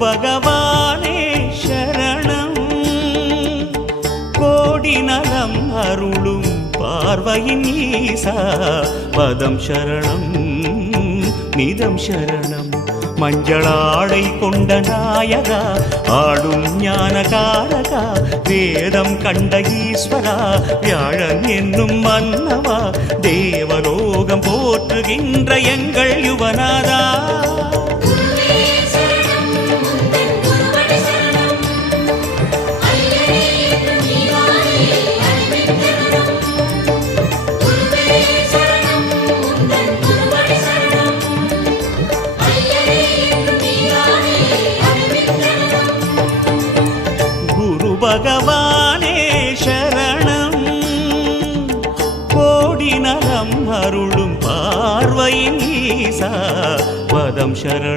பகவானே சரணம். கோடி நலம் அருளும் பார்வையின் ஈசா பதம் சரணம் நிதம் சரணம். மஞ்சளாடை கொண்ட நாயகா ஆடும் ஞானகாரகா வேதம் கண்ட ஈஸ்வரா வியாழன் என்னும் மன்னவா தேவலோகம் போற்றுகின்ற எங்கள் யுவனாதா. பகவானே சரணம். கோடி நலம் அருளும் பார்வையின் ஈசா பதம் சரணம்.